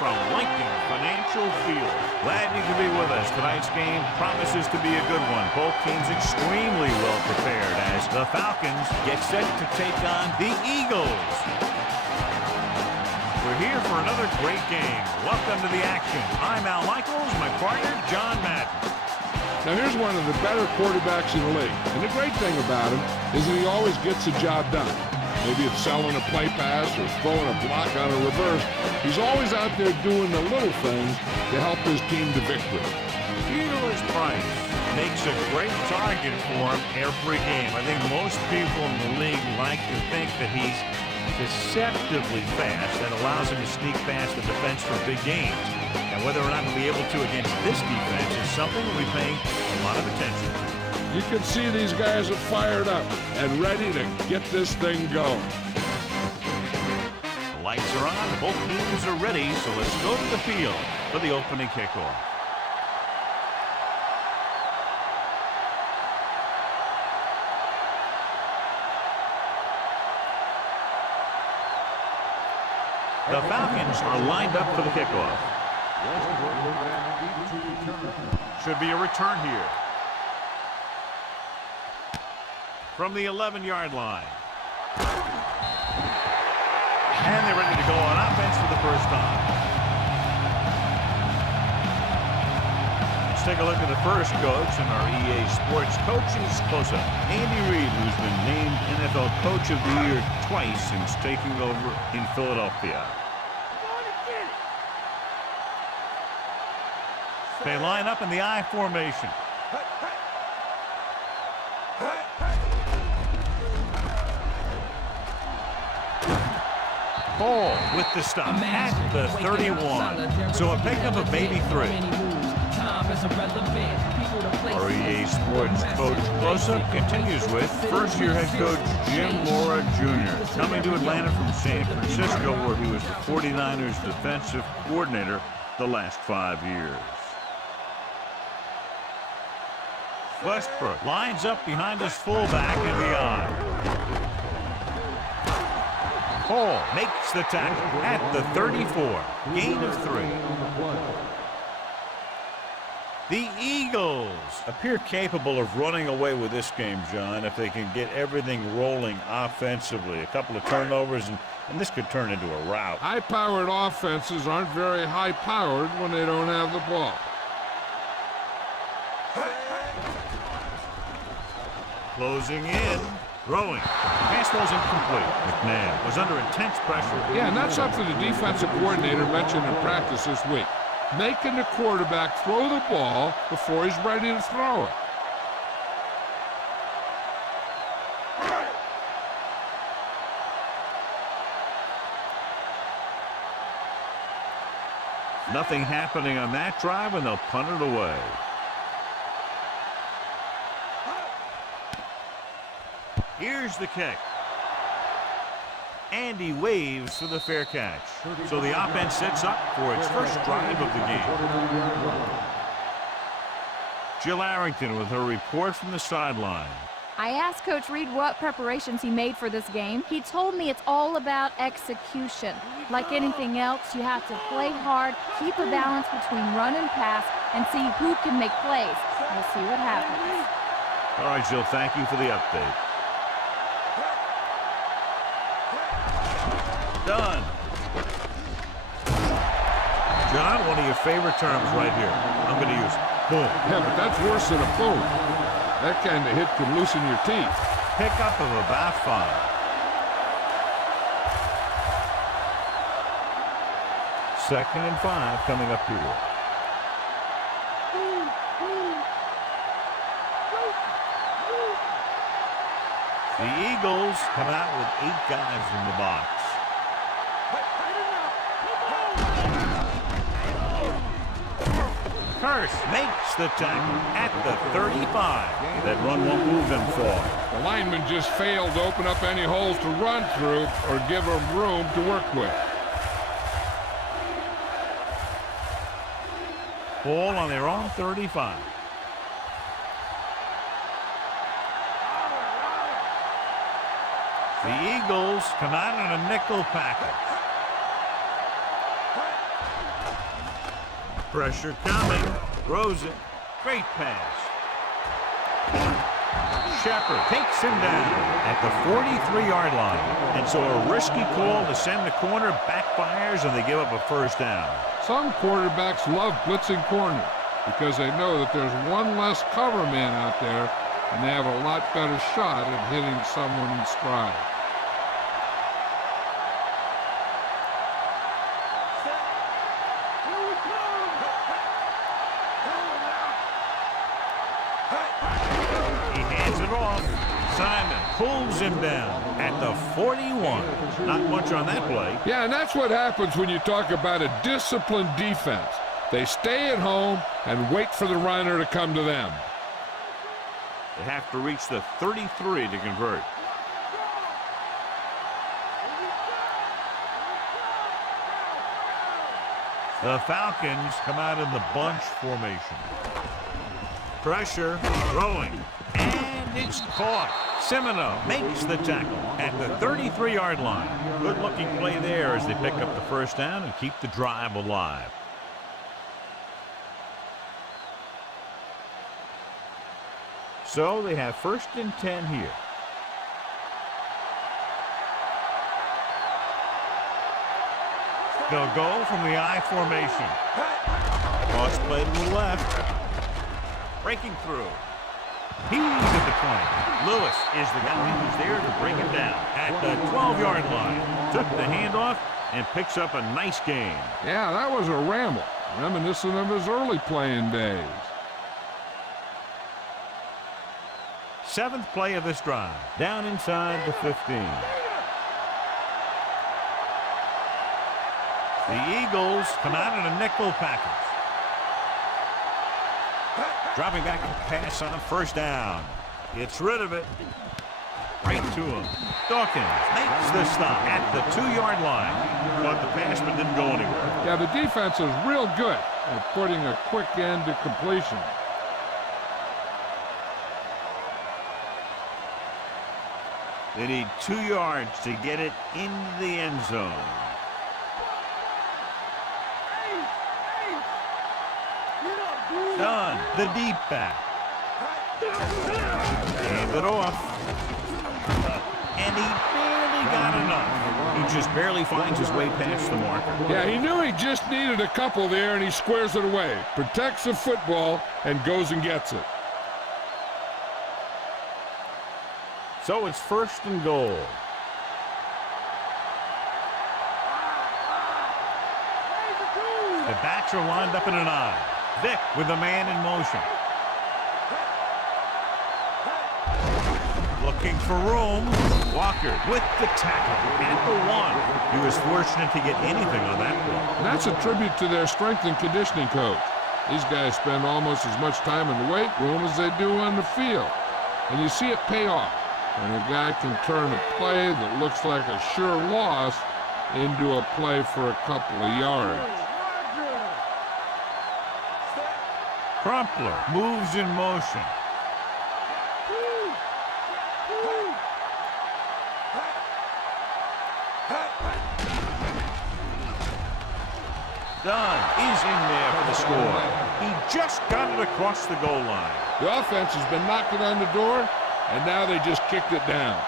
from Lincoln Financial Field. Glad you can be with us. Tonight's game promises to be a good one. Both teams extremely well prepared as the Falcons get set to take on the Eagles. We're here for another great game. Welcome to the action. I'm Al Michaels, my partner, John Madden. Now here's one of the better quarterbacks in the league. And the great thing about him is that he always gets the job done. Maybe it's selling a play pass or throwing a block on a reverse. He's always out there doing the little things to help his team to victory. His Price makes a great target for him every game. I think most people in the league like to think that he's deceptively fast. That allows him to sneak past the defense for big games. And whether or not he'll be able to against this defense is something we'll be paying a lot of attention to. You can see these guys are fired up and ready to get this thing going. The lights are on. Both teams are ready, so let's go to the field for the opening kickoff. The Falcons are lined up for the kickoff. Should be a return here. From the 11-yard line. And they're ready to go on offense for the first time. Let's take a look at the first coach in our EA Sports Coaches Close-Up. Andy Reid, who's been named NFL Coach of the Year twice since taking over in Philadelphia. They line up in the I formation. Ball with the stop at the 31. So a pickup of maybe 3. Our EA Sports Coach Close-Up continues with first-year head coach Jim Mora Jr. coming to Atlanta from San Francisco, where he was the 49ers defensive coordinator the last 5 years. Westbrook lines up behind his fullback in the I. Hall makes the tackle at the 34. Gain of 3. The Eagles appear capable of running away with this game, John, if they can get everything rolling offensively. A couple of turnovers, and this could turn into a rout. High-powered offenses aren't very high-powered when they don't have the ball. Closing in. Throwing. Pass was incomplete. McNabb was under intense pressure. Yeah, and that's something the defensive coordinator mentioned in practice this week. Making the quarterback throw the ball before he's ready to throw it. Nothing happening on that drive, and they'll punt it away. Here's the kick. Andy waves for the fair catch. So the offense sets up for its first drive of the game. Jill Arrington with her report from the sideline. I asked Coach Reid what preparations he made for this game. He told me it's all about execution. Like anything else, you have to play hard, keep a balance between run and pass, and see who can make plays. We'll see what happens. All right, Jill, thank you for the update. Done. John, one of your favorite terms right here. I'm going to use it. Boom. Yeah, but that's worse than a boom. That kind of hit can loosen your teeth. Pickup of about 5. Second and 5 coming up here. The Eagles come out with 8 guys in the box. Hurst makes the tackle at the 35. That run won't move them far. The lineman just failed to open up any holes to run through or give them room to work with. Ball on their own 35. The Eagles come out in a nickel package. Pressure coming. Throws it. Great pass. Shepard takes him down at the 43-yard line. And so a risky call to send the corner backfires, and they give up a first down. Some quarterbacks love blitzing corners because they know that there's one less cover man out there, and they have a lot better shot at hitting someone in stride. He hands it off. Simon pulls him down at the 41. Not much on that play. Yeah, and that's what happens when you talk about a disciplined defense. They stay at home and wait for the runner to come to them. They have to reach the 33 to convert. The Falcons come out in the bunch formation. Pressure, throwing, and it's caught. Semino makes the tackle at the 33-yard line. Good-looking play there as they pick up the first down and keep the drive alive. So they have 1st and 10 here. They'll go from the I formation. Cross play to the left. Breaking through. He's at the 20. Lewis is the guy who's there to bring him down at the 12-yard line. Took the handoff and picks up a nice gain. Yeah, that was a ramble, reminiscent of his early playing days. 7th play of this drive. Down inside the 15. The Eagles come out in a nickel package. Dropping back to pass on 1st down. Gets rid of it. Right to him. Dawkins makes the stop at the 2-yard line. But the pass but didn't go anywhere. Yeah, the defense is real good at putting a quick end to completion. They need 2 yards to get it into the end zone. Done. The deep back. Hand it off. And he barely got enough. He just barely finds his way past the marker. Yeah, he knew he just needed a couple there, and he squares it away. Protects the football and goes and gets it. So it's 1st and goal. The backs are lined up in an I. Vick with the man in motion. Looking for room. Walker with the tackle at the 1. He was fortunate to get anything on that play. And that's a tribute to their strength and conditioning coach. These guys spend almost as much time in the weight room as they do on the field. And you see it pay off when a guy can turn a play that looks like a sure loss into a play for a couple of yards. Crumpler moves in motion. Dunn is in there for the score. He just got it across the goal line. The offense has been knocking on the door, and now they just kicked it down.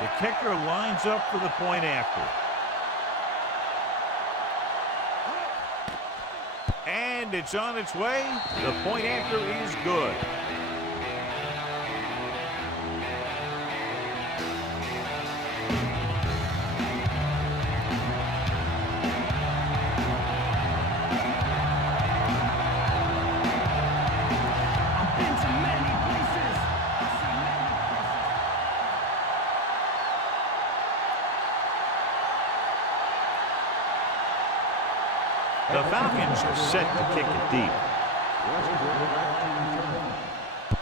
The kicker lines up for the point after. And it's on its way. The point after is good. The Falcons are set to kick it deep.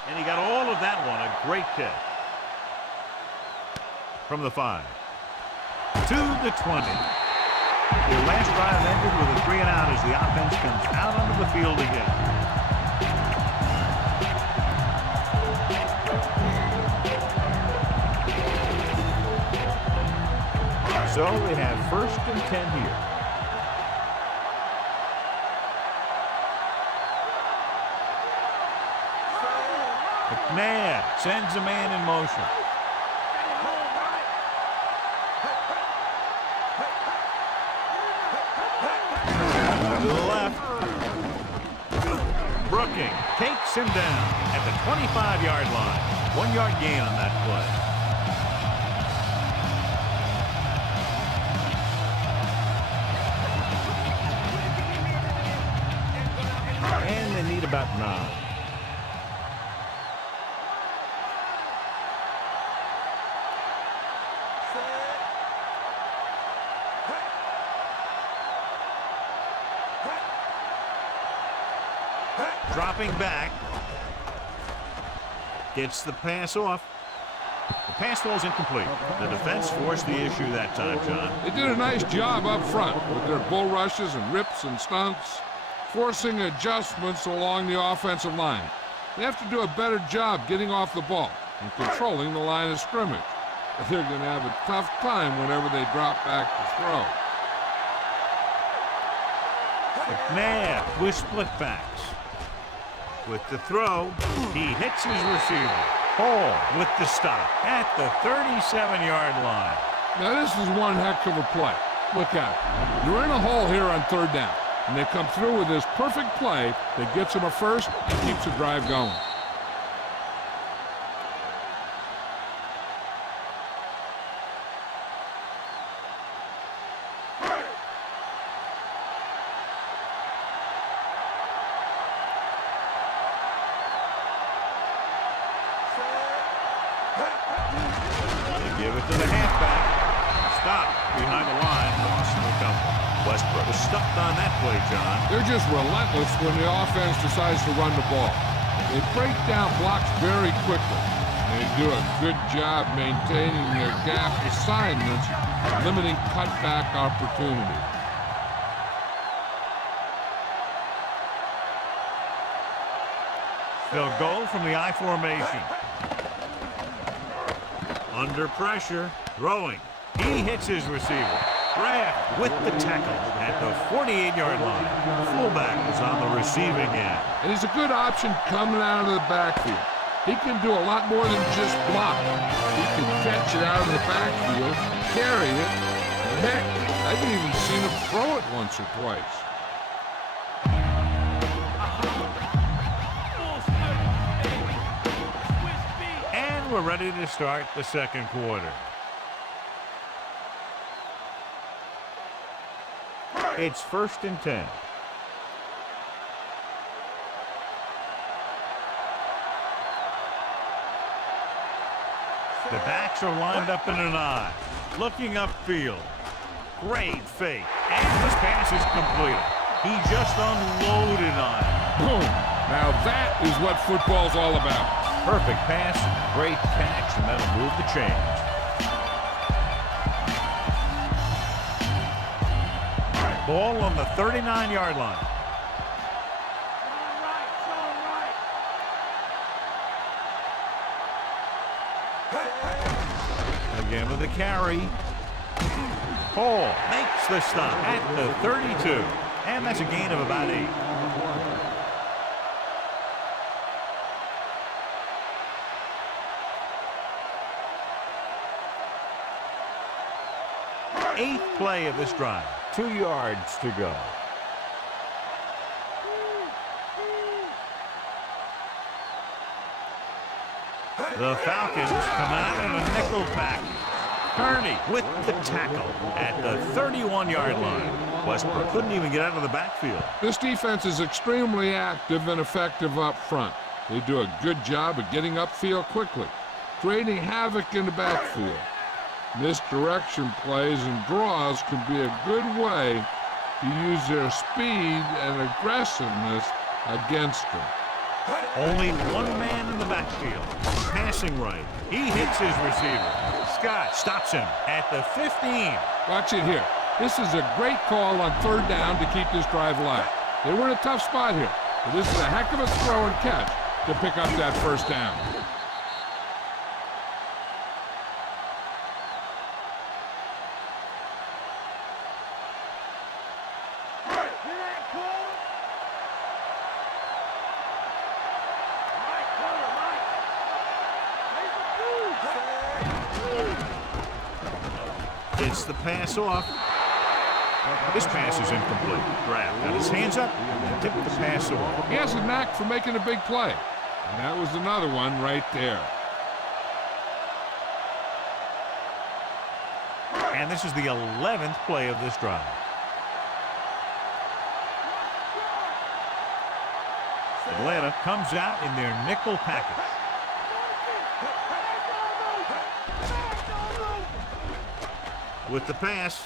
And he got all of that one. A great kick. From the 5. to the 20. Their last drive ended with a 3-and-out as the offense comes out onto the field again. So they have 1st and 10 here. McNabb sends a man in motion. To the left. Brooking takes him down at the 25-yard line. 1-yard gain on that play. And they need about 9. Dropping back. Gets the pass off. The pass falls incomplete. The defense forced the issue that time, John. They did a nice job up front with their bull rushes and rips and stunts, forcing adjustments along the offensive line. They have to do a better job getting off the ball and controlling the line of scrimmage. They're going to have a tough time whenever they drop back to throw. McNabb with split backs. With the throw, he hits his receiver. Hall with the stop at the 37-yard line. Now this is one heck of a play. Look out. You're in a hole here on 3rd down, and they come through with this perfect play that gets them a first and keeps the drive going. Give it to the halfback. Stop behind the line. Lost the couple. Westbrook was stuffed on that play, John. They're just relentless when the offense decides to run the ball. They break down blocks very quickly. They do a good job maintaining their gap assignments, limiting cutback opportunities. They'll go from the I formation. Under pressure, throwing. He hits his receiver. Kraft with the tackle at the 48-yard line. Fullback is on the receiving end. And he's a good option coming out of the backfield. He can do a lot more than just block. He can catch it out of the backfield, carry it, and heck, I've even seen him throw it once or twice. We're ready to start the 2nd quarter. It's 1st and 10. The backs are lined up in an I. Looking upfield. Great fake. And this pass is completed. He just unloaded on it. Boom. Now that is what football's all about. Perfect pass, great catch, and that'll move the chains. Ball on the 39-yard line. Again with the carry. Hall makes the stop at the 32. And that's a gain of about 8. Eighth play of this drive. 2 yards to go. The Falcons come out in a nickel pack. Kearney with the tackle at the 31-yard line. Westbrook couldn't even get out of the backfield. This defense is extremely active and effective up front. They do a good job of getting upfield quickly, creating havoc in the backfield. Misdirection plays and draws can be a good way to use their speed and aggressiveness against them. Only one man in the backfield. Passing right. He hits his receiver. Scott stops him at the 15. Watch it here. This is a great call on third down to keep this drive alive. They were in a tough spot here, but this is a heck of a throw and catch to pick up that first down. Gets the pass off. This pass is incomplete. Draft got his hands up and tipped the pass off. He has a knack for making a big play. And that was another one right there. And this is the 11th play of this drive. Atlanta comes out in their nickel package. With the pass,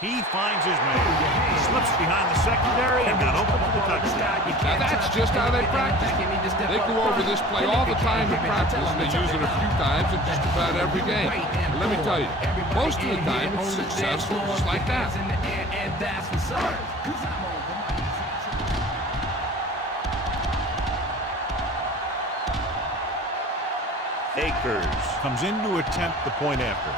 he finds his man. He slips behind the secondary and got open for the touchdown. Now that's just how they practice. They go over this play all the time in practice, and they use it a few times in just about every game. And let me tell you, most of the time it's successful just like that. Akers comes in to attempt the point after.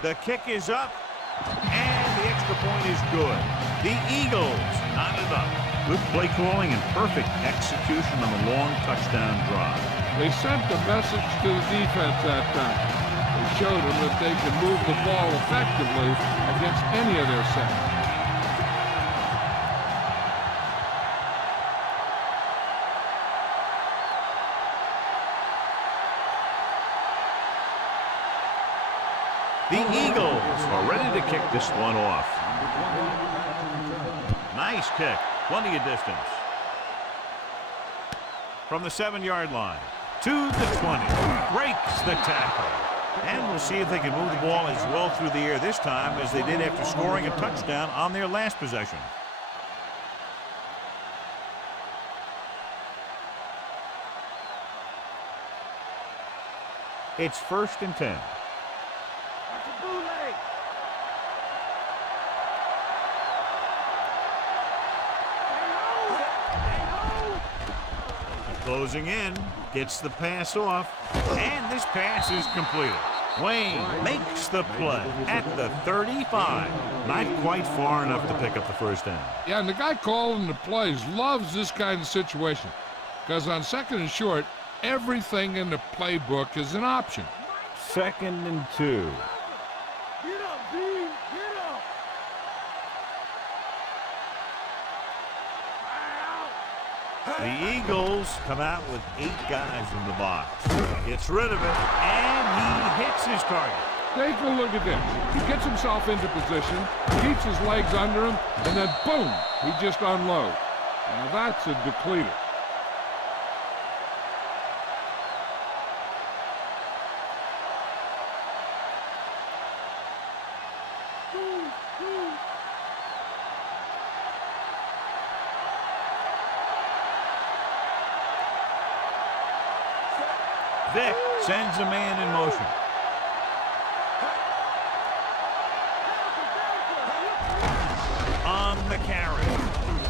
The kick is up, and the extra point is good. The Eagles knot it up. Good play calling and perfect execution on the long touchdown drive. They sent the message to the defense that time. They showed them that they can move the ball effectively against any of their sets. The Eagles are ready to kick this one off. Nice kick. Plenty of distance. From the 7-yard line to the 20. Breaks the tackle. And we'll see if they can move the ball as well through the air this time as they did after scoring a touchdown on their last possession. It's 1st and 10. Closing in, gets the pass off, and this pass is completed. Wayne makes the play at the 35. Not quite far enough to pick up the first down. Yeah, and the guy calling the plays loves this kind of situation because on 2nd and short, everything in the playbook is an option. 2nd and 2. The Eagles come out with 8 guys in the box. Gets rid of it, and he hits his target. Take a look at this. He gets himself into position, keeps his legs under him, and then boom, he just unloads. Now that's a depleter. Vick sends a man in motion. On the carry.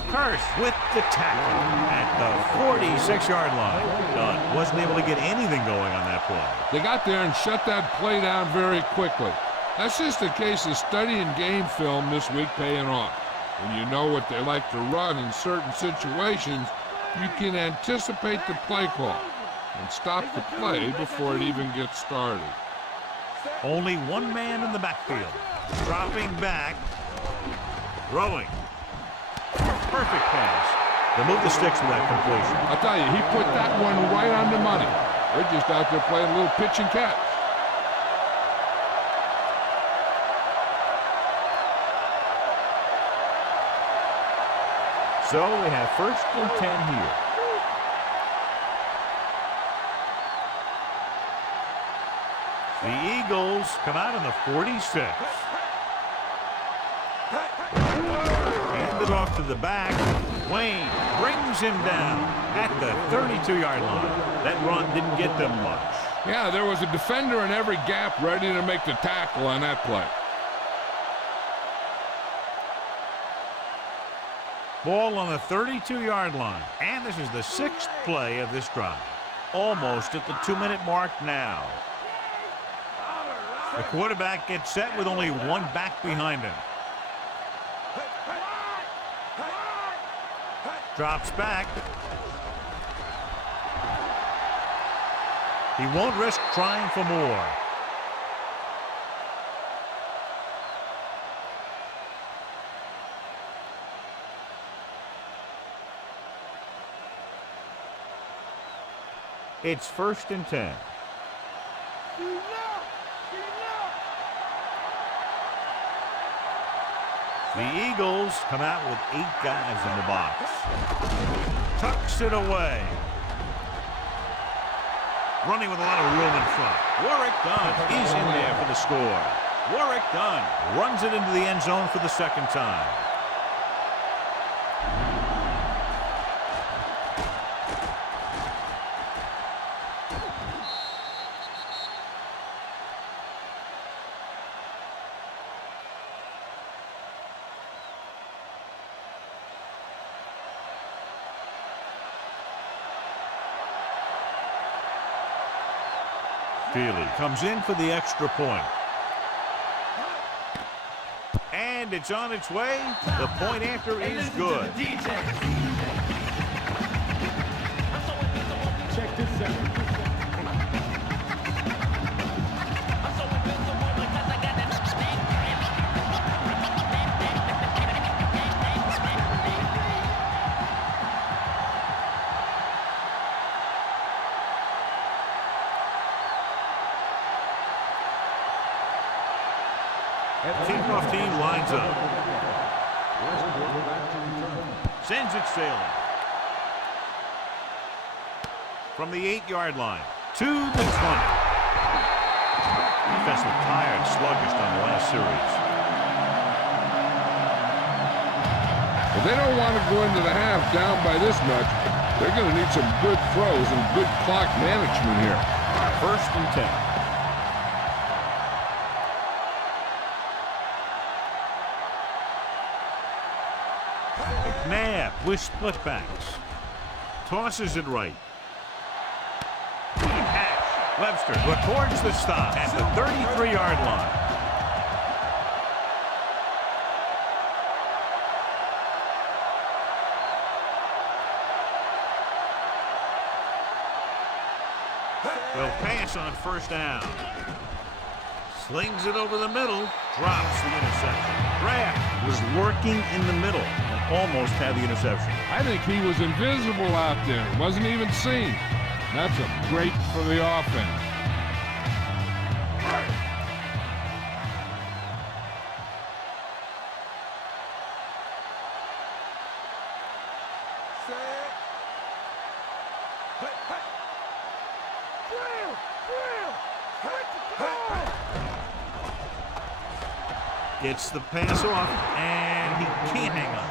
Hurst with the tackle at the 46-yard line. Dunn wasn't able to get anything going on that play. They got there and shut that play down very quickly. That's just a case of studying game film this week paying off. When you know what they like to run in certain situations, you can anticipate the play call and stop the play before it even gets started. Only one man in the backfield. Dropping back. Throwing. Perfect pass. They move the sticks with that completion. I'll tell you, he put that one right on the money. They're just out there playing a little pitch and catch. So we have 1st and 10 here. The Eagles come out on the 46. Hand it off to the back. Wayne brings him down at the 32-yard line. That run didn't get them much. Yeah, there was a defender in every gap ready to make the tackle on that play. Ball on the 32-yard line. And this is the 6th play of this drive. Almost at the 2-minute mark now. The quarterback gets set with only one back behind him. Drops back. He won't risk trying for more. It's 1st and 10. The Eagles come out with 8 guys in the box. Tucks it away. Running with a lot of room in front. Warwick Dunn is in there for the score. Warwick Dunn runs it into the end zone for the 2nd time. Feely comes in for the extra point. And it's on its way. The point after is good. Check this out. Kickoff team lines up. Sends it sailing. From the 8-yard line to the 20. Defense looked tired, sluggish on the last series. If they don't want to go into the half down by this much, they're going to need some good throws and good clock management here. 1st and 10. McNabb with split backs. Tosses it right. Pass. Webster records the stop at the 33-yard line. They'll pass on 1st down. Slings it over the middle. Drops the interception. Kraft was lurking in the middle and almost had the interception. I think he was invisible out there. Wasn't even seen. That's great for the offense. Gets the pass off, and he can't hang on.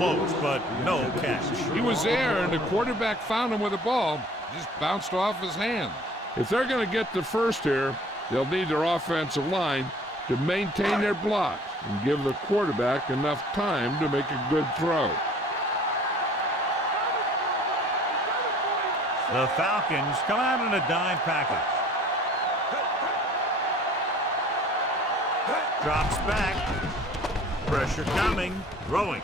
Almost, but no catch. He was there, and the quarterback found him with the ball. Just bounced off his hand. If they're going to get the first here, they'll need their offensive line to maintain their blocks and give the quarterback enough time to make a good throw. The Falcons come out in a dime package. Drops back. Pressure coming. Throwing.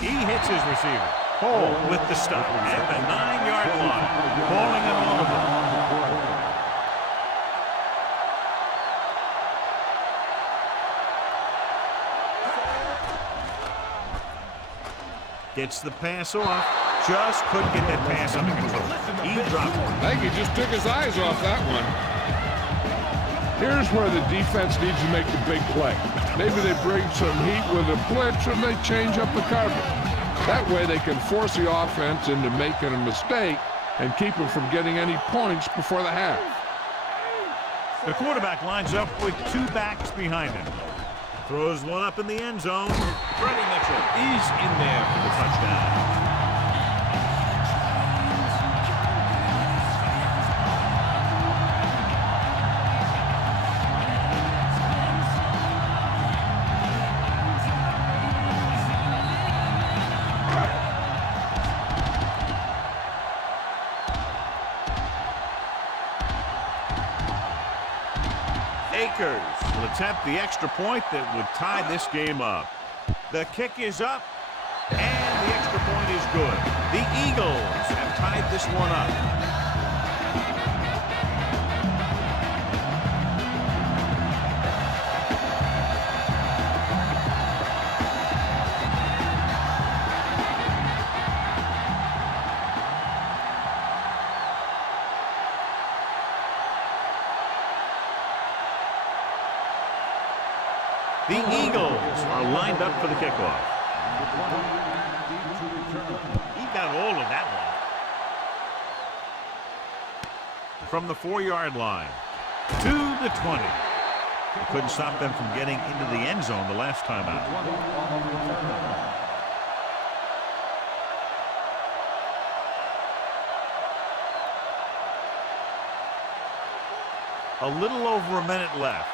He hits his receiver. Cole with the stop at the 9-yard line. Calling him over. Gets the pass off. Just couldn't get that pass under control. He dropped it. I think he just took his eyes off that one. Here's where the defense needs to make the big play. Maybe they bring some heat with a blitz and they change up the coverage. That way they can force the offense into making a mistake and keep them from getting any points before the half. The quarterback lines up with 2 backs behind him. Throws one up in the end zone. Freddie Mitchell is in there for the touchdown. Akers will attempt the extra point that would tie this game up. The kick is up, and the extra point is good. The Eagles have tied this one up. The Eagles are lined up for the kickoff. He got all of that one. From the 4-yard line to the 20. They couldn't stop them from getting into the end zone the last time out. A little over a minute left.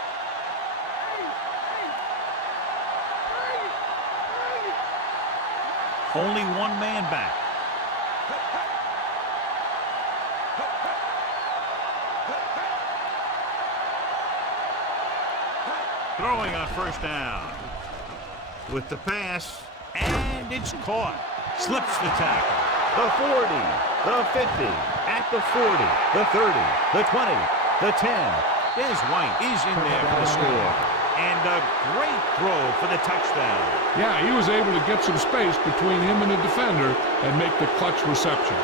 Only one man back. Throwing on first down. With the pass, and it's caught. Slips the tackle. The 40, the 50, at the 40, the 30, the 20, the 10. Des White is in there for the score. And a great throw for the touchdown. Yeah, he was able to get some space between him and the defender and make the clutch reception.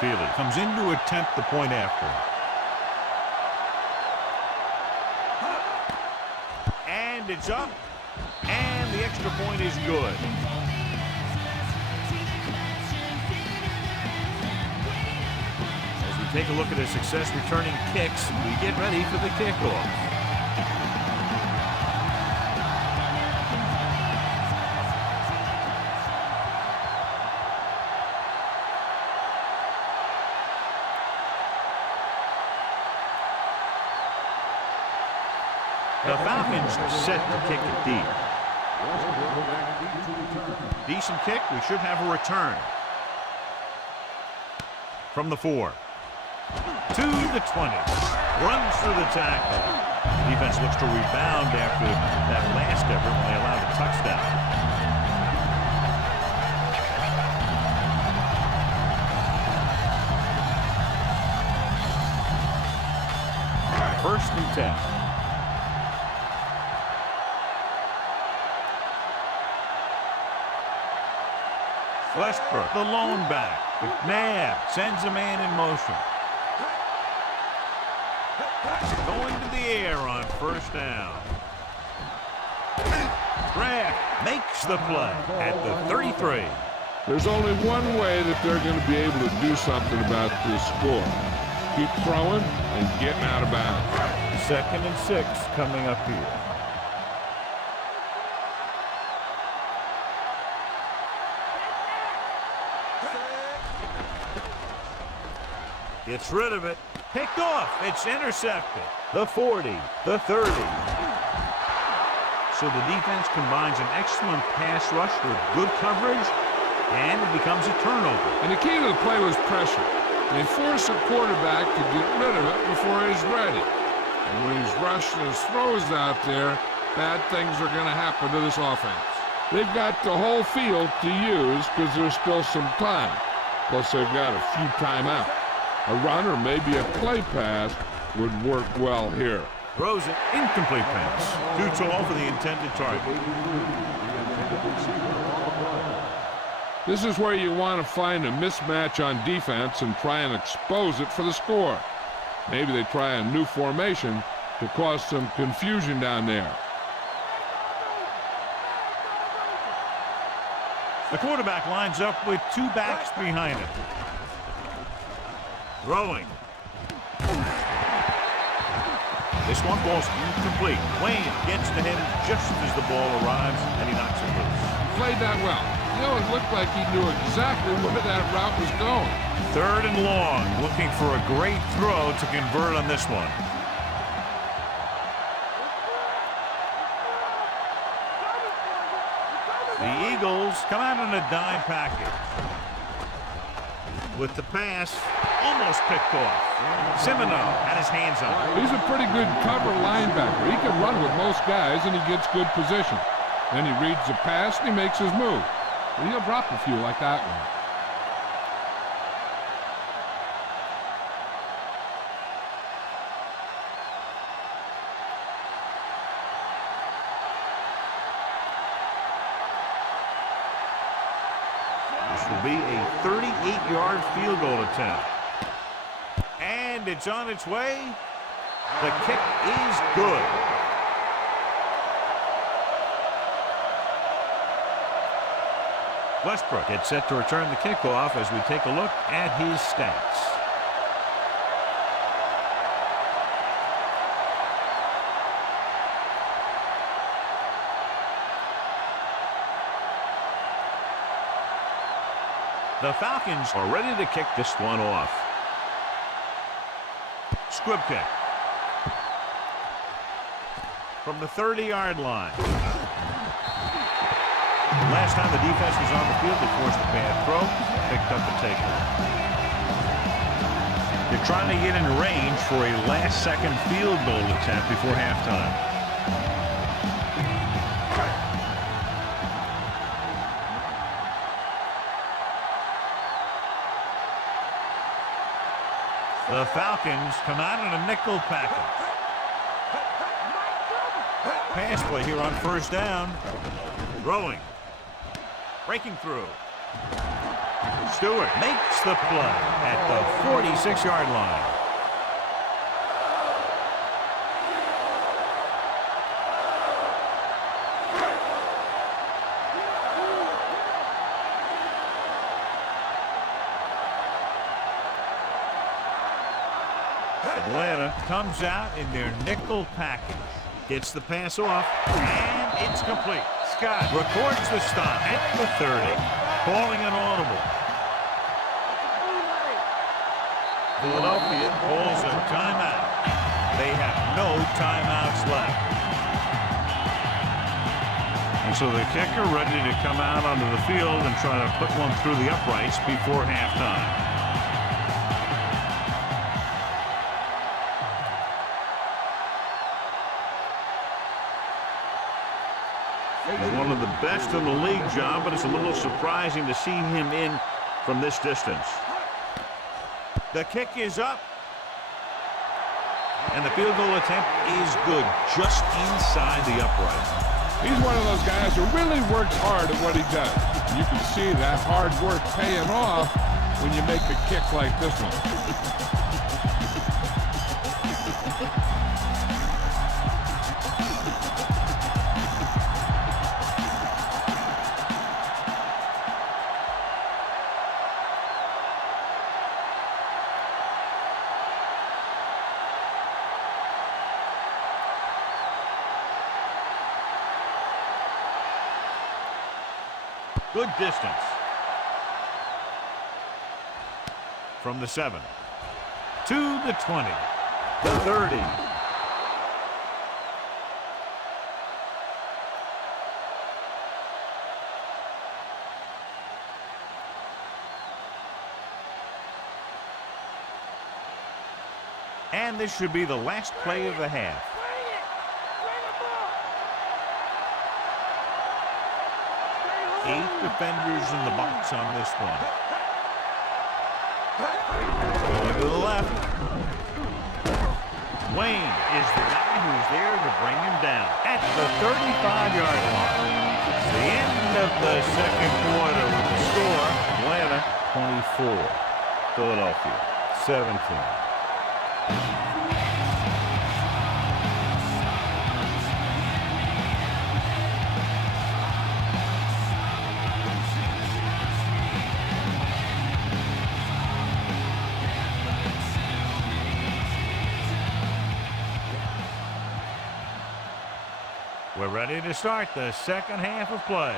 Fielder comes in to attempt the point after. And it's up. And the extra point is good. As we take a look at his success returning kicks, we get ready for the kickoff. The Falcons set to kick it deep. Decent kick. We should have a return. From the 4. To the 20. Runs through the tackle. Defense looks to rebound after that last effort when they allowed a touchdown. First and 10. Westbrook, the lone back. McNabb sends a man in motion. Going to the air on first down. Kraft makes the play at the 33. There's only one way that they're going to be able to do something about this score. Keep throwing and getting out of bounds. 2nd and 6 coming up here. Gets rid of it. Picked off. It's intercepted. The 40, the 30. So the defense combines an excellent pass rush with good coverage, and it becomes a turnover. And the key to the play was pressure. They force a quarterback to get rid of it before he's ready. And when he's rushing his throws out there, bad things are going to happen to this offense. They've got the whole field to use because there's still some time. Plus, they've got a few timeouts. A run or maybe a play pass would work well here. Throws it. Incomplete pass. Too tall for the intended target. This is where you want to find a mismatch on defense and try and expose it for the score. Maybe they try a new formation to cause some confusion down there. The quarterback lines up with two backs behind him. Throwing. This one ball's incomplete. Wayne gets to him just as the ball arrives, and he knocks it loose. Played that well. You know, it looked like he knew exactly where that route was going. 3rd and long, looking for a great throw to convert on this one. The Eagles come out in a dime package. With the pass, almost picked off. Semino had his hands on it. He's a pretty good cover linebacker. He can run with most guys, and he gets good position. Then he reads the pass, and he makes his move. But he'll drop a few like that one. This will be a 38-yard field goal attempt. And it's on its way. The kick is good. Westbrook gets set to return the kickoff as we take a look at his stats. The Falcons are ready to kick this one off. Squib kick. From the 30-yard line. Last time the defense was on the field, they forced a bad throw, picked up the takeaway. They're trying to get in range for a last-second field goal attempt before halftime. The Falcons come out in a nickel package. Pass play here on 1st down. Throwing. Breaking through. Stewart makes the play at the 46-yard line. Atlanta comes out in their nickel package. Gets the pass off, and it's complete. Scott records the stop at the 30, calling an audible. Philadelphia calls a timeout. They have no timeouts left. And so the kicker ready to come out onto the field and try to put one through the uprights before halftime. He's one of the best in the league, John, but it's a little surprising to see him in from this distance. The kick is up. And the field goal attempt is good, just inside the upright. He's one of those guys who really works hard at what he does. You can see that hard work paying off when you make a kick like this one. Good distance. From the 7 to the 20, the 30. And this should be the last play of the half. Eight defenders in the box on this one. Going to the left. Wayne is the guy who's there to bring him down at the 35-yard line. It's the end of the second quarter with the score. Atlanta 24, Philadelphia 17. We're ready to start the second half of play.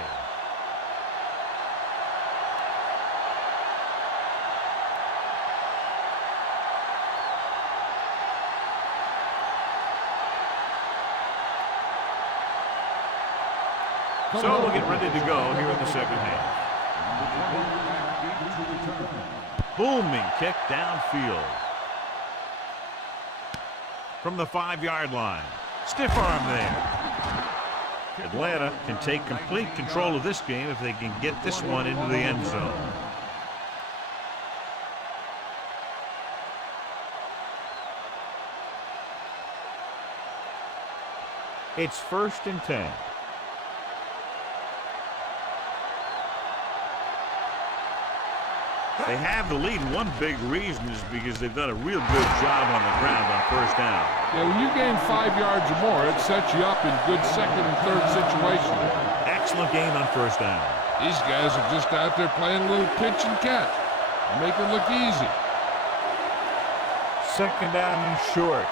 So we'll get ready to go here in the second half. Booming kick downfield. From the 5-yard line. Stiff arm there. Atlanta can take complete control of this game if they can get this one into the end zone. It's 1st and 10. They have the lead, and one big reason is because they've done a real good job on the ground on 1st down. Yeah, when you gain 5 yards or more, it sets you up in good 2nd and 3rd situations. Excellent gain on 1st down. These guys are just out there playing a little pitch and catch. Make it look easy. 2nd down and short.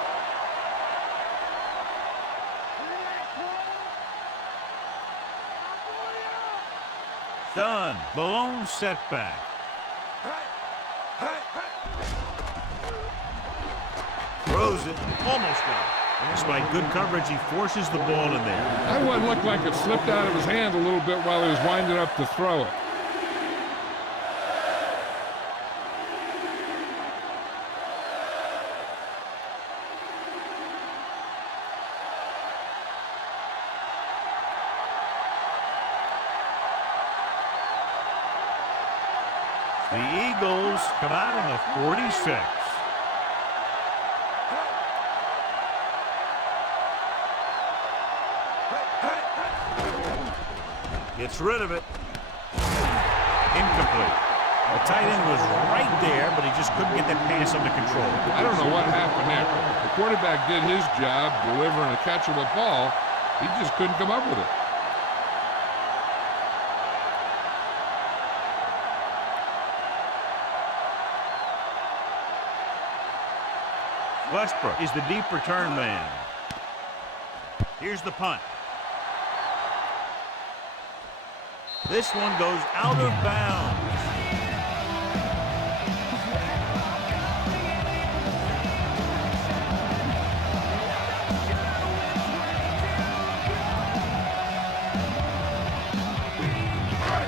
Done. The lone setback. Throws it. Almost got it. Despite good coverage, he forces the ball in there. That one looked like it slipped out of his hand a little bit while he was winding up to throw it. The Eagles come out on the 46. Gets rid of it. Incomplete. The tight end was right there, but he just couldn't get that pass under control. I don't know what happened there. The quarterback did his job delivering a catchable ball. He just couldn't come up with it. Westbrook is the deep return man. Here's the punt. This one goes out of bounds.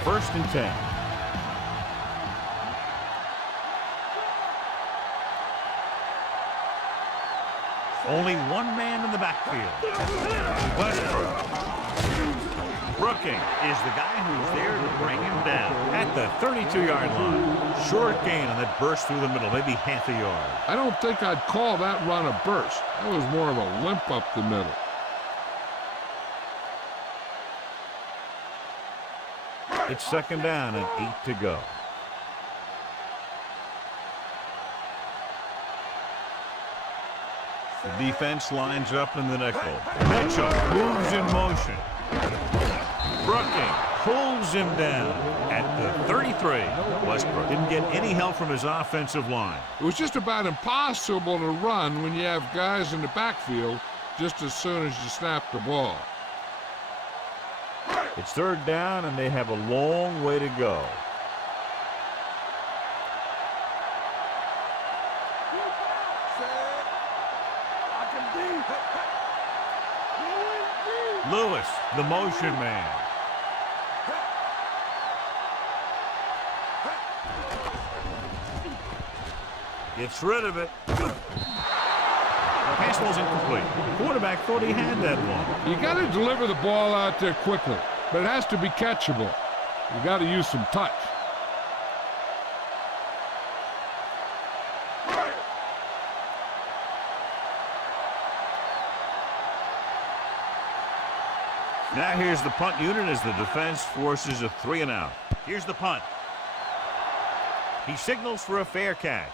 First and 10. Only one man in the backfield. Westbrook. Brooking is the guy who's there to bring him down at the 32-yard line. Short gain on that burst through the middle, maybe half a yard. I don't think I'd call that run a burst. That was more of a limp up the middle. It's 2nd down and 8 to go. The defense lines up in the nickel. Mitchell moves in motion. Brooking pulls him down at the 33. Westbrook didn't get any help from his offensive line. It was just about impossible to run when you have guys in the backfield just as soon as you snap the ball. It's 3rd down, and they have a long way to go. Lewis, the motion man. Gets rid of it. The pass ball's incomplete. The quarterback thought he had that one. You got to deliver the ball out there quickly, but it has to be catchable. You got to use some touch. Now here's the punt unit as the defense forces a 3-and-out. Here's the punt. He signals for a fair catch.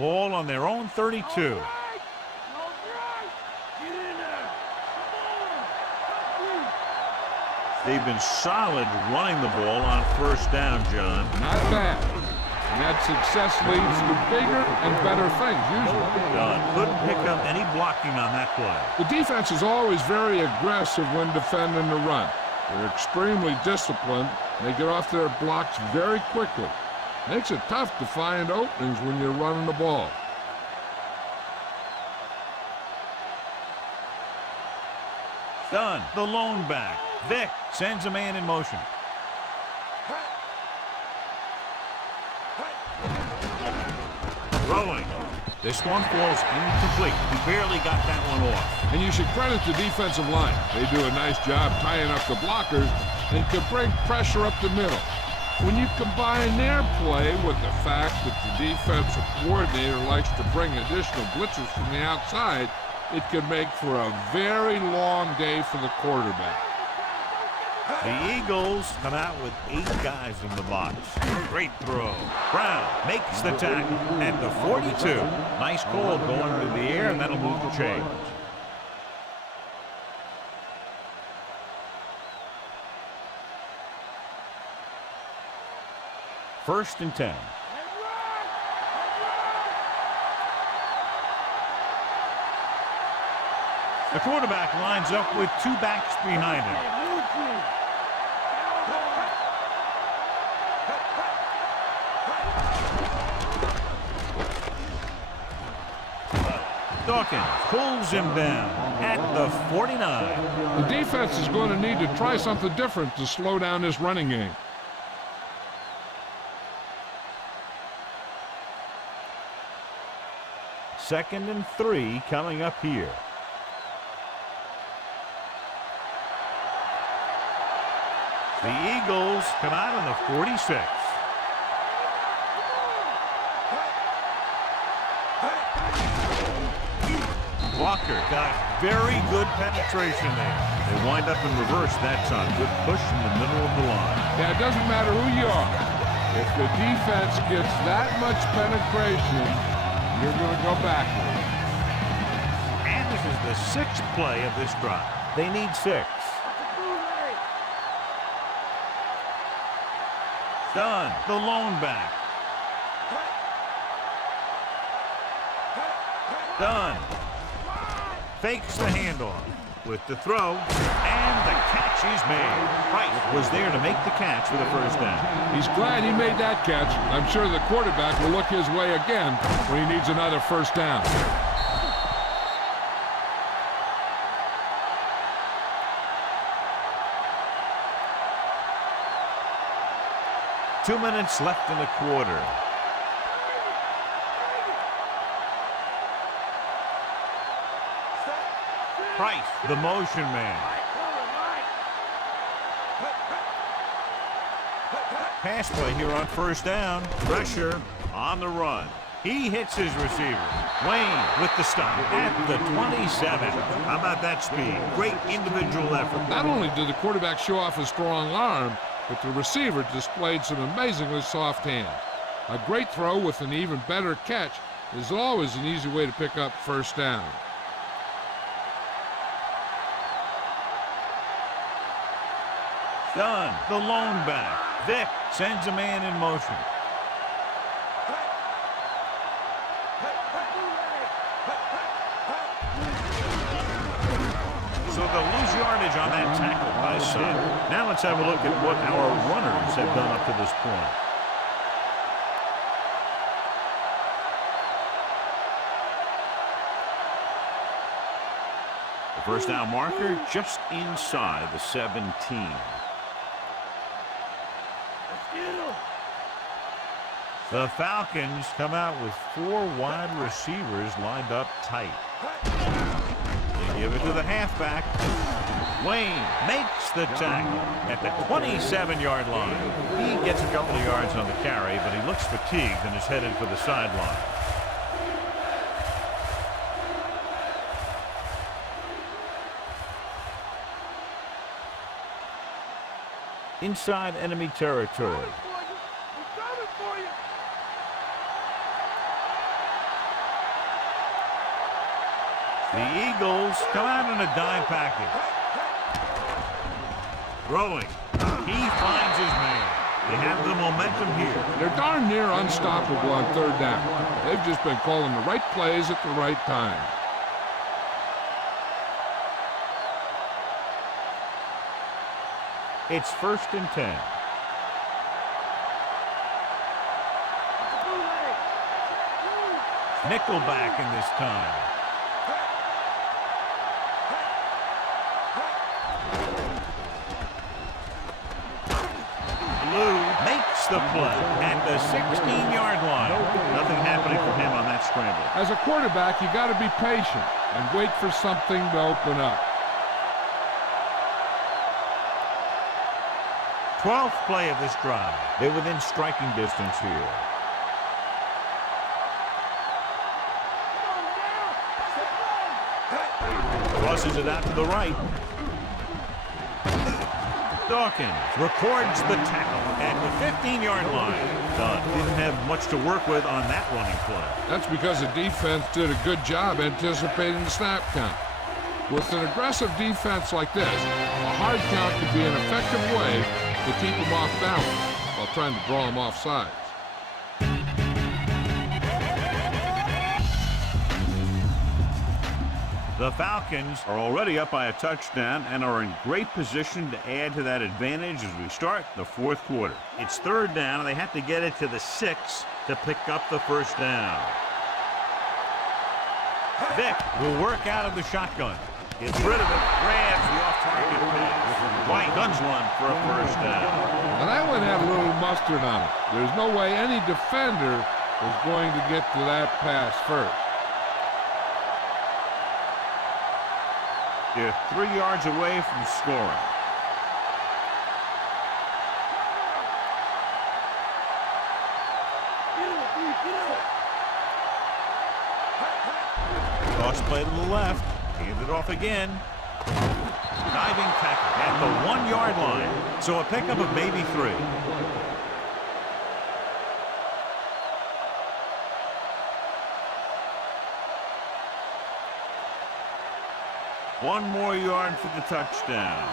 Ball on their own 32. They've been solid running the ball on first down, John. Not bad. And that success leads to bigger and better things, usually. Couldn't pick up any blocking on that play. The defense is always very aggressive when defending the run. They're extremely disciplined. They get off their blocks very quickly. Makes it tough to find openings when you're running the ball. Done. The lone back. Vic sends a man in motion. Throwing. This one falls incomplete. He barely got that one off. And you should credit the defensive line. They do a nice job tying up the blockers and can bring pressure up the middle. When you combine their play with the fact that the defensive coordinator likes to bring additional blitzers from the outside, it can make for a very long day for the quarterback. The Eagles come out with 8 guys in the box. Great throw. Brown makes the tackle at the 42. Nice call going through the air, and that'll move the chains. First and 10. The quarterback lines up with 2 backs behind him. Dawkins pulls him down at the 49. The defense is going to need to try something different to slow down this running game. Second and 3 coming up here. The Eagles come out on the 46. Walker got very good penetration there. They wind up in reverse that time. Good push in the middle of the line. Yeah, it doesn't matter who you are. If the defense gets that much penetration, you're going to go backwards. And this is the 6th play of this drive. They need 6. Done. The lone back. Done. Fakes the handoff with the throw, and the catch is made. Price was there to make the catch for the first down. He's glad he made that catch. I'm sure the quarterback will look his way again when he needs another first down. Two minutes left in the quarter. Price, the motion man. Pass play here on first down. Pressure on the run. He hits his receiver. Wayne with the stop at the 27. How about that speed? Great individual effort. Not only did the quarterback show off a strong arm, but the receiver displayed some amazingly soft hands. A great throw with an even better catch is always an easy way to pick up first down. Done. The lone back. Vic sends a man in motion. So they'll lose yardage on that tackle by Son. Now let's have a look at what our runners have done up to this point. The first down marker just inside the 17. The Falcons come out with 4 wide receivers lined up tight. They give it to the halfback. Wayne makes the tackle at the 27-yard line. He gets a couple of yards on the carry, but he looks fatigued and is headed for the sideline. Inside enemy territory. The Eagles come out in a dime package. Throwing. He finds his man. They have the momentum here. They're darn near unstoppable on third down. They've just been calling the right plays at the right time. It's 1st and 10. Nickelback in this time. Blue makes the play at the 16-yard line. Nothing happening for him on that scramble. As a quarterback, you got to be patient and wait for something to open up. 12th play of this drive. They're within striking distance here. Crosses it out to the right. Dawkins records the tackle at the 15-yard line. Done. Didn't have much to work with on that running play. That's because the defense did a good job anticipating the snap count. With an aggressive defense like this, a hard count could be an effective way to keep them off balance while trying to draw them off sides. The Falcons are already up by a touchdown and are in great position to add to that advantage as we start the 4th quarter. It's 3rd down, and they have to get it to the 6 to pick up the 1st down. Vick will work out of the shotgun. Gets rid of it, grabs the off-target pass. White guns one for a 1st down. Now that one had a little mustard on it. There's no way any defender is going to get to that pass first. They're 3 yards away from scoring. Toss play to the left. Hand it off again. Diving tackle at the 1-yard line. So a pickup of maybe 3. One more yard for the touchdown.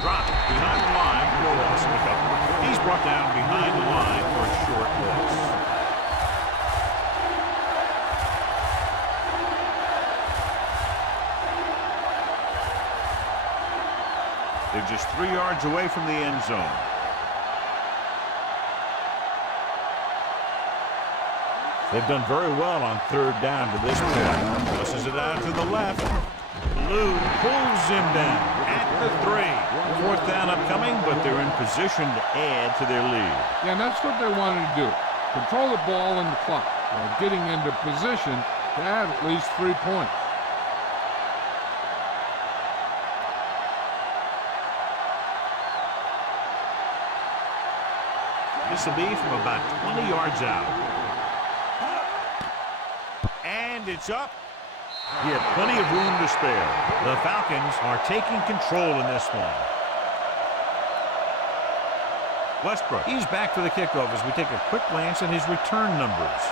Dropped behind the line for a loss of a couple. He's brought down behind the line for a short loss. They're just 3 yards away from the end zone. They've done very well on 3rd down to this point. Pushes it out to the left. Blue pulls him down at the 3. 4th down upcoming, but they're in position to add to their lead. Yeah, and that's what they wanted to do. Control the ball and the clock while getting into position to add at least 3 points. This will be from about 20 yards out. And it's up. He had plenty of room to spare. The Falcons are taking control in this one. Westbrook, he's back for the kickoff as we take a quick glance at his return numbers.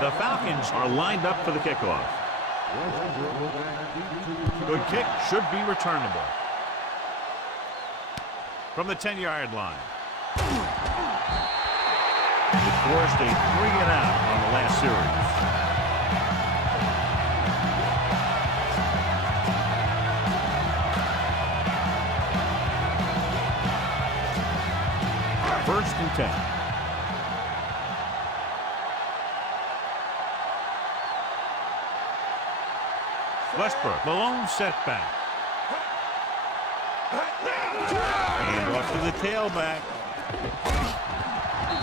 The Falcons are lined up for the kickoff. Good kick, should be returnable. From the 10-yard line. Forced a 3-and-out on the last series. First and 10. Westbrook, the lone setback. And off to the tailback.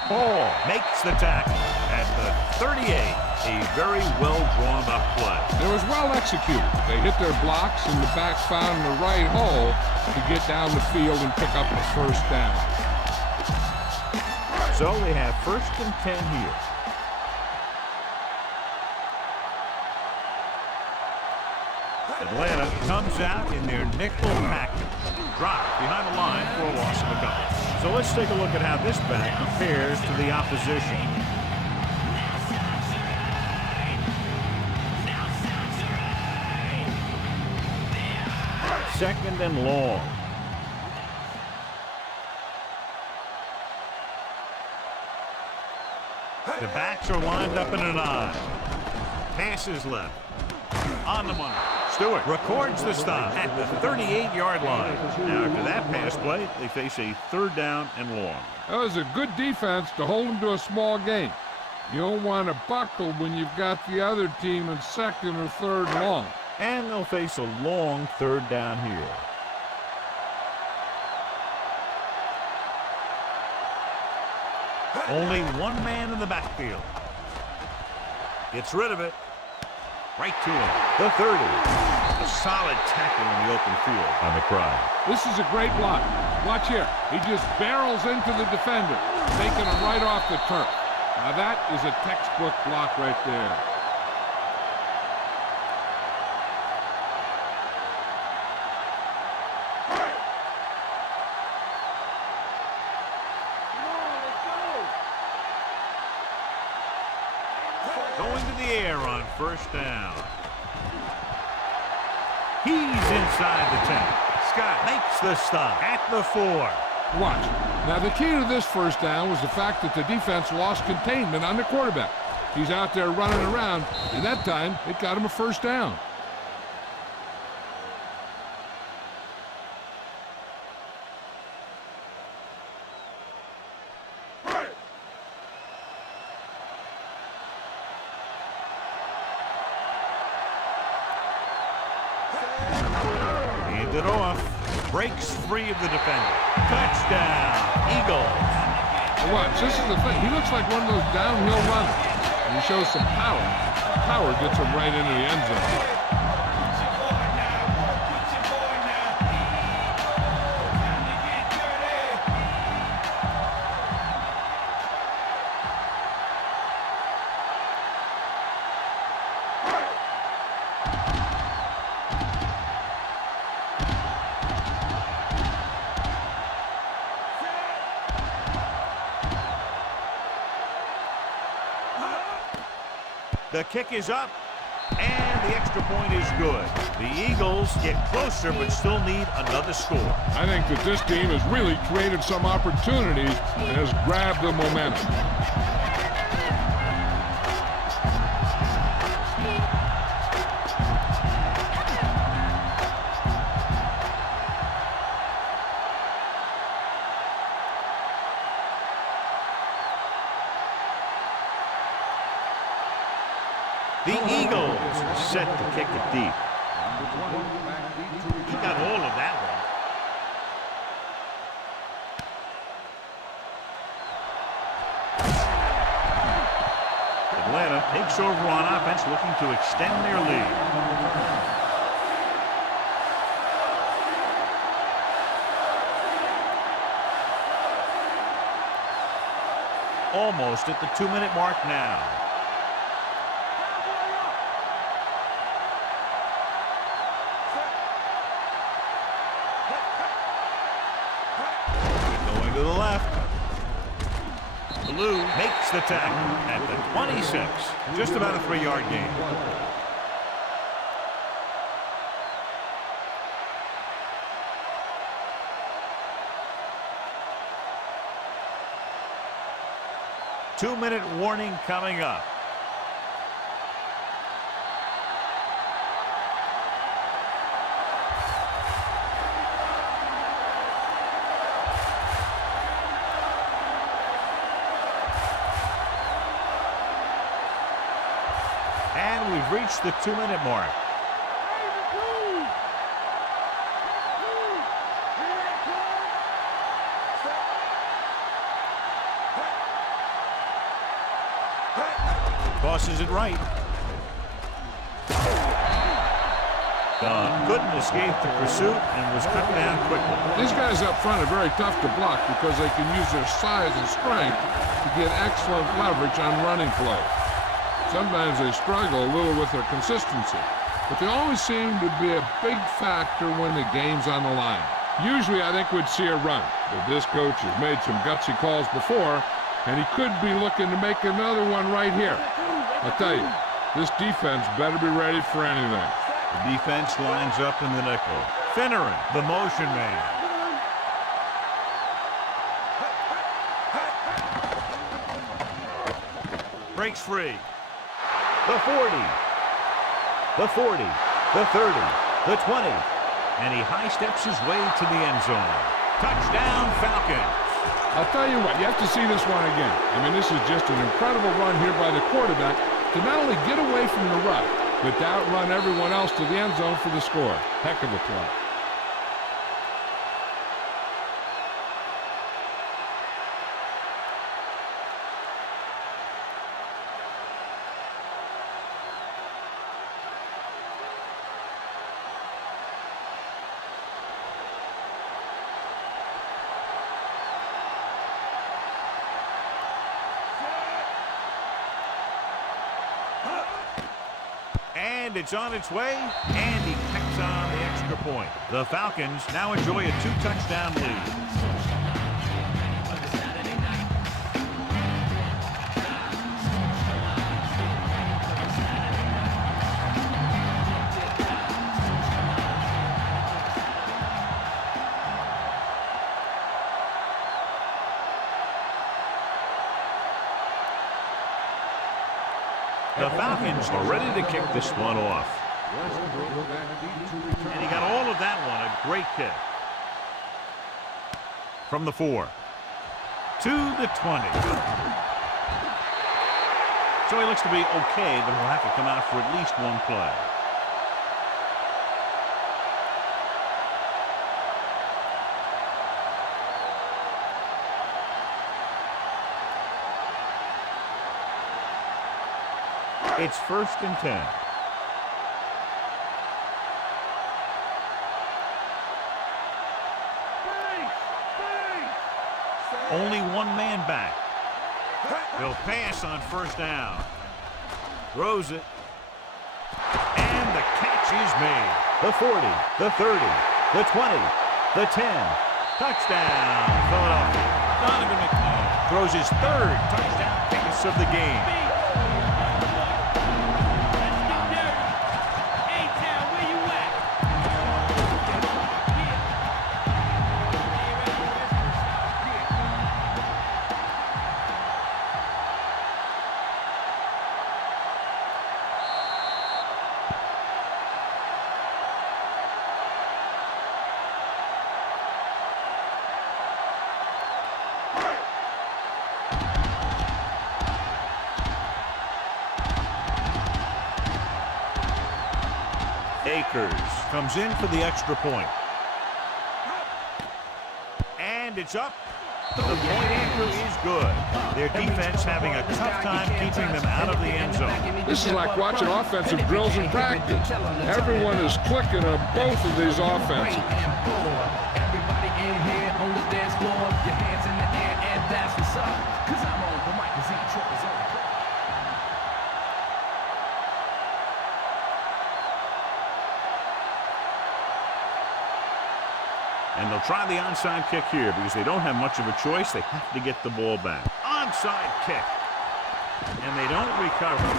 Ball makes the tackle at the 38. A very well-drawn-up play. It was well executed. They hit their blocks, and the backs found the right hole to get down the field and pick up the 1st down. So they have 1st and 10 here. Atlanta comes out in their nickel package. Drop behind the line for a loss of a couple. So let's take a look at how this back compares to the opposition. Second and long. The backs are lined up in an I. Passes left. On the money. Stewart records the stop at the 38-yard line. Now, after that pass play, they face a 3rd down and long. That was a good defense to hold them to a small gain. You don't want to buckle when you've got the other team in 2nd or 3rd long. And they'll face a long 3rd down here. Only one man in the backfield. Gets rid of it. Right to him. The 30. A solid tackle in the open field on the crowd. This is a great block. Watch here. He just barrels into the defender, taking him right off the turf. Now that is a textbook block right there. Going to the air on 1st down. He's inside the 10. Scott makes the stop at the 4. Watch. Now the key to this 1st down was the fact that the defense lost containment on the quarterback. He's out there running around, and that time it got him a 1st down. It off, breaks free of the defender. Touchdown, Eagles. Watch, this is the thing. He looks like one of those downhill runners. And he shows some power. Power gets him right into the end zone. The kick is up, and the extra point is good. The Eagles get closer, but still need another score. I think that this team has really created some opportunities and has grabbed the momentum. The Eagles set to kick it deep. He got all of that one. Atlanta takes over on offense, looking to extend their lead. Almost at the 2-minute mark now. Going to the left. Blue makes the tackle at the 26. Just about a 3-yard gain. Two-minute warning coming up. And we've reached the 2-minute mark. Tosses it right. Couldn't escape the pursuit and was cut down quickly. These guys up front are very tough to block because they can use their size and strength to get excellent leverage on running plays. Sometimes they struggle a little with their consistency, but they always seem to be a big factor when the game's on the line. Usually I think we'd see a run, but this coach has made some gutsy calls before, and he could be looking to make another one right here. I'll tell you, this defense better be ready for anything. The defense lines up in the nickel. Finneran, the motion man. Breaks free. The 40. The 40. The 30. The 20. And he high steps his way to the end zone. Touchdown, Falcons. I'll tell you what, you have to see this one again. I mean, this is just an incredible run here by the quarterback to not only get away from the rush, but to outrun everyone else to the end zone for the score. Heck of a play. And it's on its way, and he picks on the extra point. The Falcons now enjoy a 2-touchdown lead. The Falcons are ready to kick this one off. And he got all of that one, a great kick. From the 4 to the 20. So he looks to be okay, but he'll have to come out for at least one play. It's 1st and 10. Only one man back. He'll pass on 1st down. Throws it. And the catch is made. The 40, the 30, the 20, the 10. Touchdown, Philadelphia. Donovan McNabb throws his 3rd touchdown pass of the game. Akers comes in for the extra point. And it's up. The point anchor is good. Their defense having a tough time keeping them out of the end zone. This is like watching offensive drills in practice. Everyone is clicking on both of these offenses. Everybody in here on the dance floor, your hands in the air, and that's what's up. 'Cause I'm on the mic, 'cause he troubles on. And they'll try the onside kick here because they don't have much of a choice. They have to get the ball back. Onside kick. And they don't recover.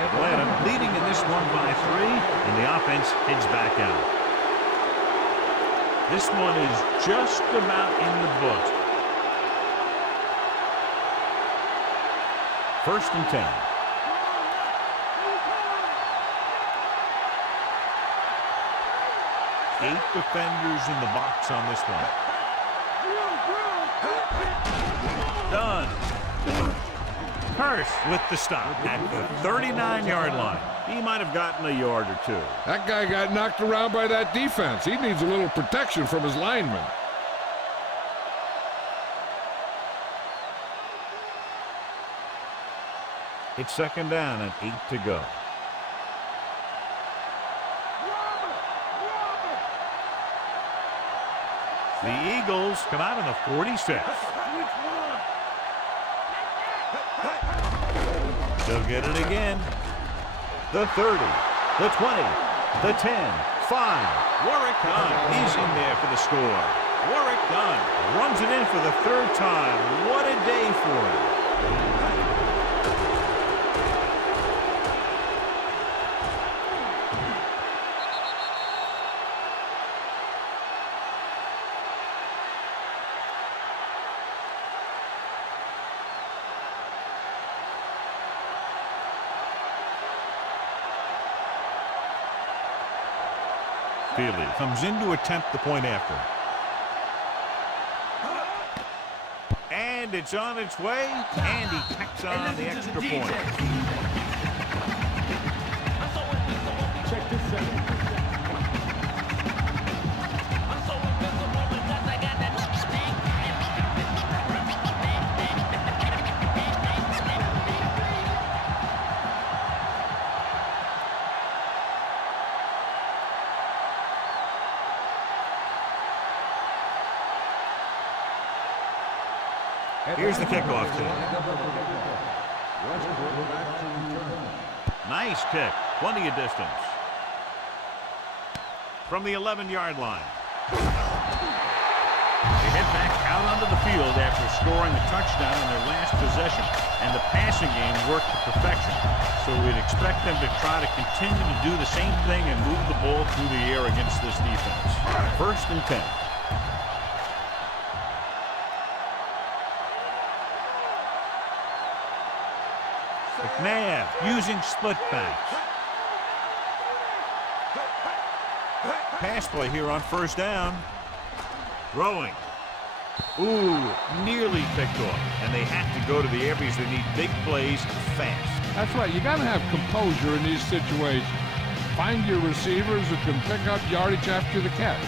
Atlanta leading in this one by 3, and the offense heads back out. This one is just about in the books. 1st and 10. Eight defenders in the box on this one. Done. Hurst with the stop at the 39-yard line. He might have gotten a yard or two. That guy got knocked around by that defense. He needs a little protection from his linemen. It's 2nd down and 8 to go. The Eagles come out in the 46. They'll get it again. The 30, the 20, the 10, 5. Warwick Dunn. He's in there for the score. Warwick Dunn runs it in for the third time. What a day for him. Feely comes in to attempt the point after. And it's on its way, and he tacks on the extra point. Check this out. Here's the kickoff team. Nice kick. Plenty of distance. From the 11-yard line. They head back out onto the field after scoring a touchdown on their last possession. And the passing game worked to perfection. So we'd expect them to try to continue to do the same thing and move the ball through the air against this defense. 1st and 10. McNabb using split backs. Pass play here on 1st down. Throwing. Ooh, nearly picked off. And they have to go to the air because they need big plays fast. That's right. You got to have composure in these situations. Find your receivers who can pick up yardage after the catch.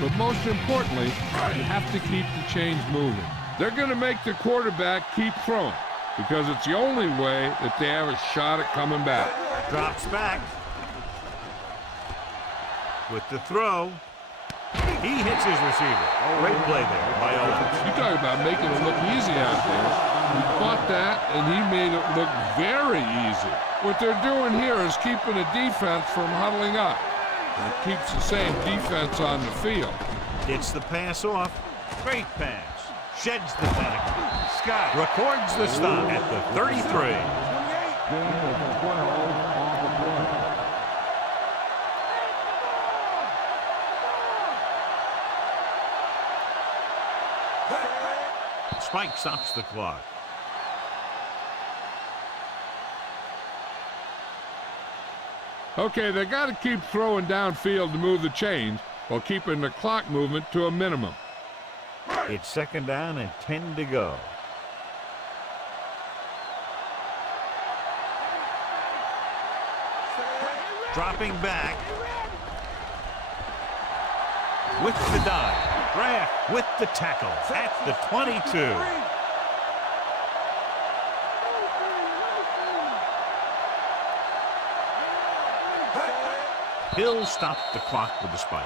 But most importantly, you have to keep the chains moving. They're going to make the quarterback keep throwing, because it's the only way that they have a shot at coming back. Drops back. With the throw. He hits his receiver. Great play there by Owens. You talk about making it look easy out there. He caught that, and he made it look very easy. What they're doing here is keeping the defense from huddling up. And it keeps the same defense on the field. Gets the pass off. Great pass. Sheds the tackle. Scott records the stop at the 33. Spike stops the clock. Okay, they got to keep throwing downfield to move the chains while keeping the clock movement to a minimum. It's 2nd down and 10 to go. Dropping back. With the dive. Draft with the tackle at the 22. Hill stopped the clock with the spike.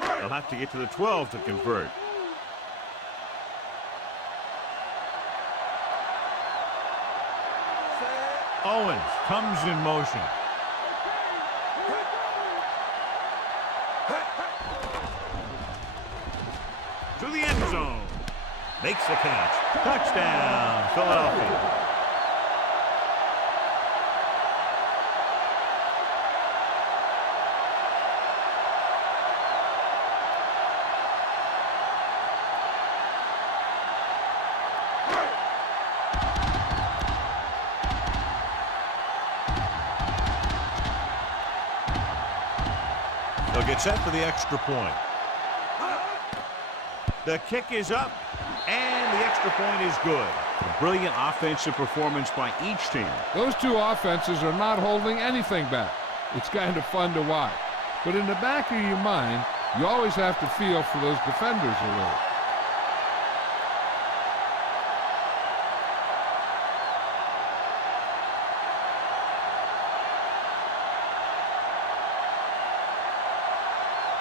They'll have to get to the 12 to convert. Owens comes in motion. To the end zone. Makes the catch. Touchdown, Philadelphia. They'll get set for the extra point. The kick is up, and the extra point is good. A brilliant offensive performance by each team. Those two offenses are not holding anything back. It's kind of fun to watch. But in the back of your mind, you always have to feel for those defenders a little.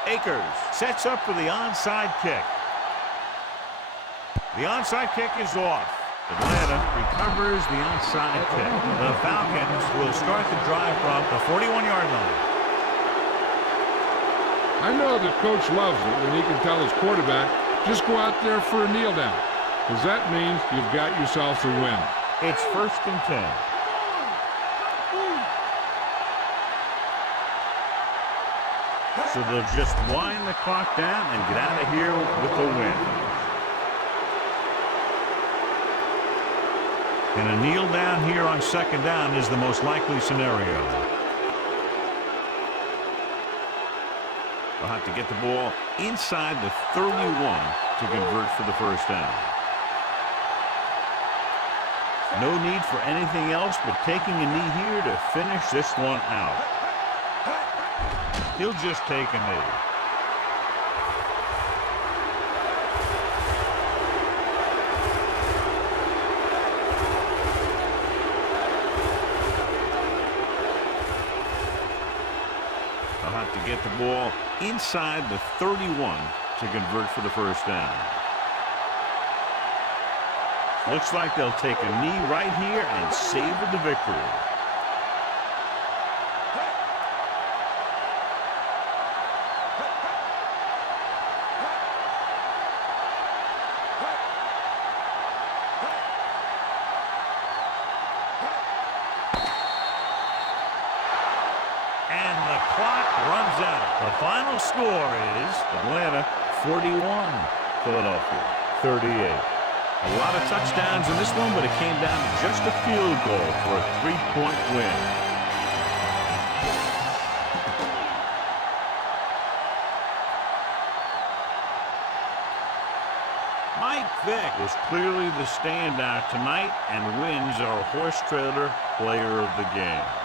Akers sets up for the onside kick. The onside kick is off. Atlanta recovers the onside kick. The Falcons will start the drive from the 41-yard line. I know the coach loves it when he can tell his quarterback, just go out there for a kneel down, because that means you've got yourself a win. It's 1st and 10. So they'll just wind the clock down and get out of here with the win. And a kneel down here on 2nd down is the most likely scenario. They'll have to get the ball inside the 31 to convert for the 1st down. No need for anything else but taking a knee here to finish this one out. He'll just take a knee. They'll have to get the ball inside the 31 to convert for the 1st down. Looks like they'll take a knee right here and savor the victory. And the clock runs out. The final score is Atlanta 41, Philadelphia 38. A lot of touchdowns in this one, but it came down to just a field goal for a 3-point win. Mike Vick is clearly the standout tonight and wins our horse trailer player of the game.